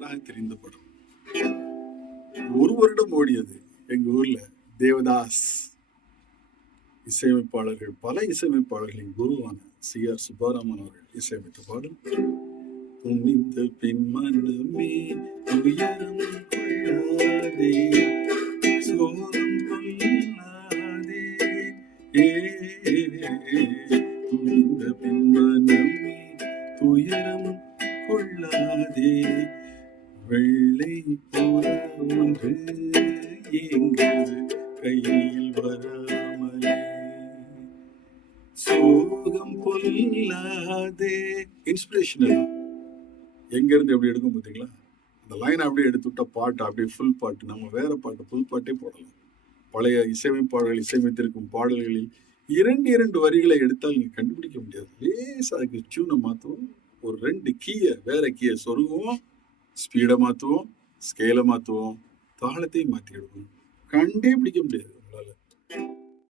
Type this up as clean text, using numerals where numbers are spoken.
நன்றாக தெரிந்த படம். 1 வருடம் ஓடியது எங்க ஊர்ல. தேவதாஸ் இசையமைப்பாளர்கள், பல இசையமைப்பாளர்களின் குருவான சி.ஆர். சுப்பாராமன் அவர்கள் இசையமைத்த பாடல். துணிந்த பின் மனமே துயரம் கொள்ளாதே, சோகம் கொள்ளாதே, துணிந்த பின் மனமே துயரம் கொள்ளாதே, வெள்ளை புறா ஒன்று எங்கள் கையில் வராமலே, சோகம் கொள்ளாதே. இன்ஸ்பிரேஷனல் எங்க இருந்து எப்படி எடுக்கும் பார்த்தீங்களா? அந்த லைன் அப்படியே எடுத்துவிட்டா பாட்டு அப்படியே ஃபுல் பாட்டு. நம்ம வேற பாட்டு புல் பாட்டே போடலாம். பழைய இசையமைப்பாளர்கள் இசையமைத்திருக்கும் பாடல்களில் 2 வரிகளை எடுத்தால் நீங்க கண்டுபிடிக்க முடியாது. லேசா அதுக்கு டியூனை மாற்றுவோம், ஒரு 2 கீயை வேற கீயை சொருகுவோம், ஸ்பீடை மாற்றுவோம், ஸ்கேலை மாற்றுவோம், தாளத்தையும் மாற்றிடுவோம். கண்டே பிடிக்க முடியாது.